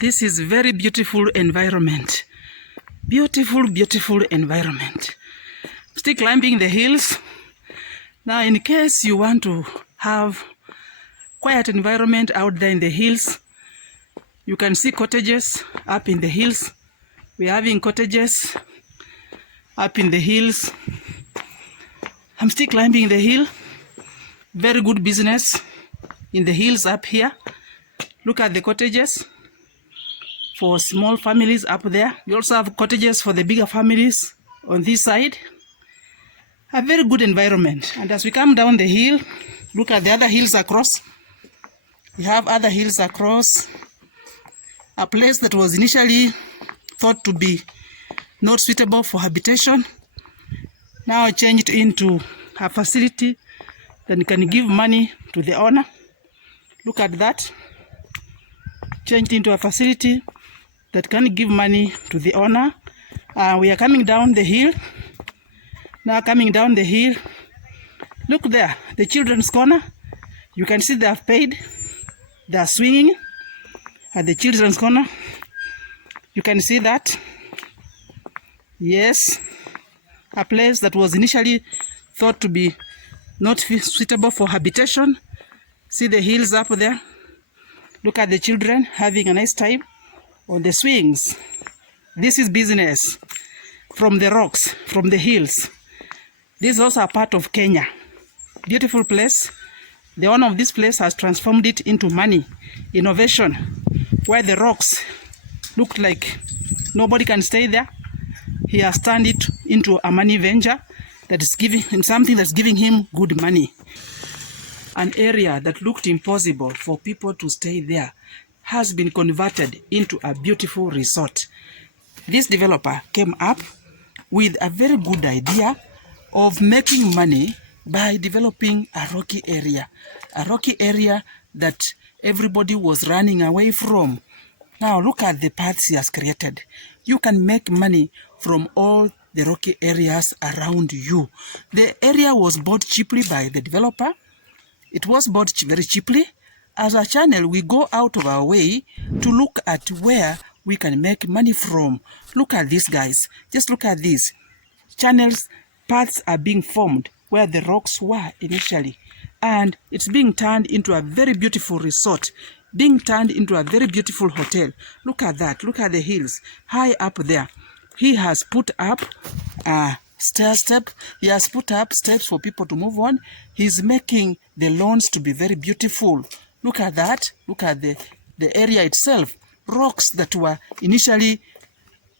This is very beautiful environment. Beautiful environment. Still climbing the hills. Now, in case you want to have quiet environment out there in the hills, you can see cottages up in the hills. We're having cottages up in the hills. I'm still climbing the hill. Very good business in the hills up here. Look at the cottages for small families up there. We also have cottages for the bigger families on this side. A very good environment. And as we come down the hill, look at the other hills across. We have other hills across. A place that was initially thought to be not suitable for habitation, now changed into a facility that can give money to the owner. Look at that. Changed into a facility that can give money to the owner. We are coming down the hill. Now coming down the hill. Look there, the children's corner. You can see they have paid. They are swinging at the children's corner. You can see that. Yes, a place that was initially thought to be not suitable for habitation. See the hills up there. Look at the children having a nice time on the swings. This is business from the rocks, from the hills. This is also a part of Kenya. Beautiful place. The owner of this place has transformed it into money, innovation, where the rocks looked like nobody can stay there. He has turned it into a money venture that is giving him something that's giving him good money. An area that looked impossible for people to stay there has been converted into a beautiful resort. This developer came up with a very good idea of making money by developing a rocky area that everybody was running away from. Now look at the paths he has created. You can make money from all the rocky areas around you. The area was bought cheaply by the developer. It was bought very cheaply. As a channel, we go out of our way to look at where we can make money from. Look at this, guys. Just look at this. Channels, paths are being formed where the rocks were initially. And it's being turned into a very beautiful resort, being turned into a very beautiful hotel. Look at that. Look at the hills high up there. He has put up step. He has put up steps for people to move on. He's making the lawns to be very beautiful. Look at that. Look at the area itself. Rocks that were initially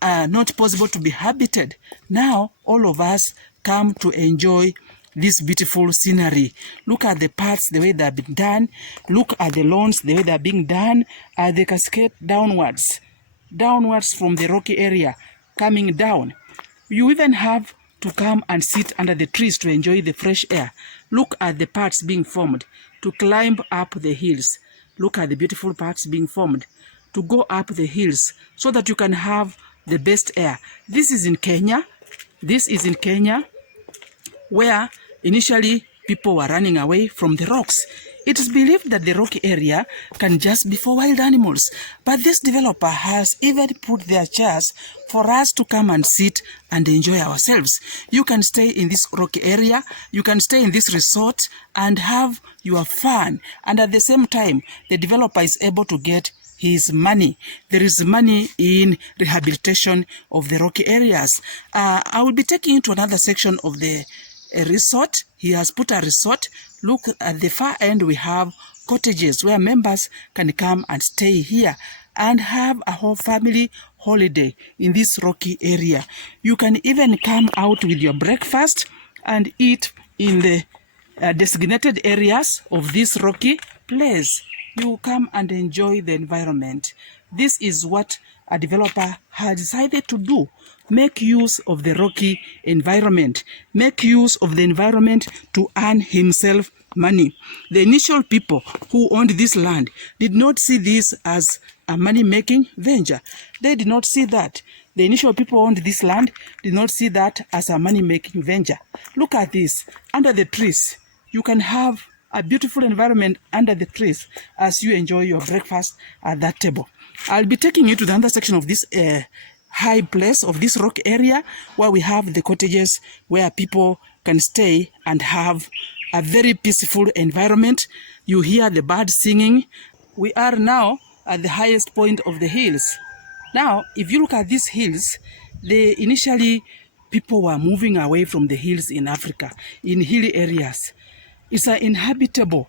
not possible to be habited. Now all of us come to enjoy this beautiful scenery. Look at the paths, the way they have been done. Look at the lawns, the way they are being done. They cascade downwards from the rocky area, coming down. You even have to come and sit under the trees to enjoy the fresh air. Look at the paths being formed to climb up the hills. Look at the beautiful paths being formed to go up the hills so that you can have the best air. This is in Kenya. This is in Kenya, where initially people were running away from the rocks. It is believed that the rocky area can just be for wild animals, but this developer has even put their chairs for us to come and sit and enjoy ourselves. You can stay in this rocky area, you can stay in this resort and have your fun, and at the same time the developer is able to get his money. There is money in rehabilitation of the rocky areas. I will be taking you to another section of the resort. He has put a resort. Look at the far end, we have cottages where members can come and stay here and have a whole family holiday in this rocky area. You can even come out with your breakfast and eat in the designated areas of this rocky place. You come and enjoy the environment. This is what a developer has decided to do. Make use of the rocky environment. Make use of the environment to earn himself money. The initial people who owned this land did not see this as a money-making venture. They did not see that. The initial people who owned this land did not see that as a money-making venture. Look at this. Under the trees, you can have a beautiful environment under the trees as you enjoy your breakfast at that table. I'll be taking you to the other section of this high place of this rock area where we have the cottages where people can stay and have a very peaceful environment. You hear the birds singing. We are now at the highest point of the hills. Now, if you look at these hills, initially people were moving away from the hills in Africa, in hilly areas. It's uninhabitable.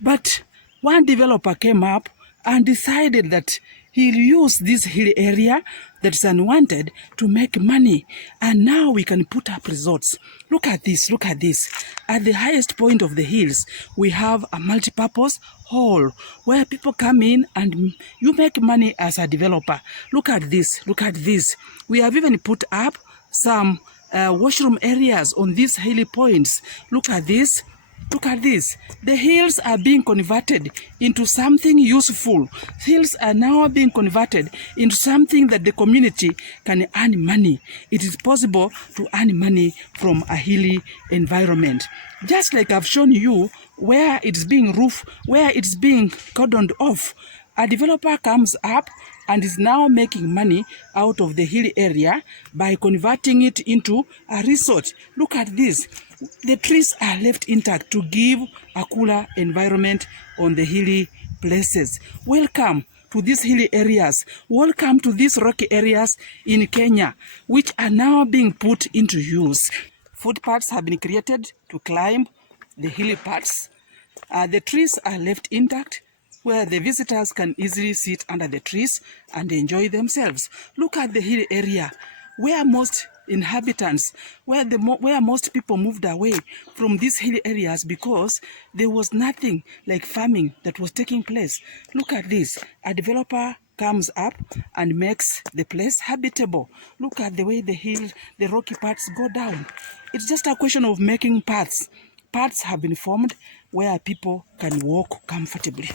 But one developer came up and decided that he'll use this hilly area that's unwanted to make money. And now we can put up resorts. Look at this, look at this. At the highest point of the hills, we have a multi-purpose hall where people come in and you make money as a developer. Look at this, look at this. We have even put up some washroom areas on these hilly points. Look at this. Look at this. The hills are being converted into something useful. Hills are now being converted into something that the community can earn money. It is possible to earn money from a hilly environment. Just like I've shown you where it's being roofed, where it's being cordoned off, a developer comes up and is now making money out of the hilly area by converting it into a resort. Look at this. The trees are left intact to give a cooler environment on the hilly places. Welcome to these hilly areas. Welcome to these rocky areas in Kenya, which are now being put into use. Footpaths have been created to climb the hilly parts. The trees are left intact, where the visitors can easily sit under the trees and enjoy themselves. Look at the hilly area where most inhabitants, where most people moved away from these hilly areas because there was nothing like farming that was taking place. Look at this. A developer comes up and makes the place habitable. Look at the way the rocky parts go down. It's just a question of making paths. Paths have been formed where people can walk comfortably.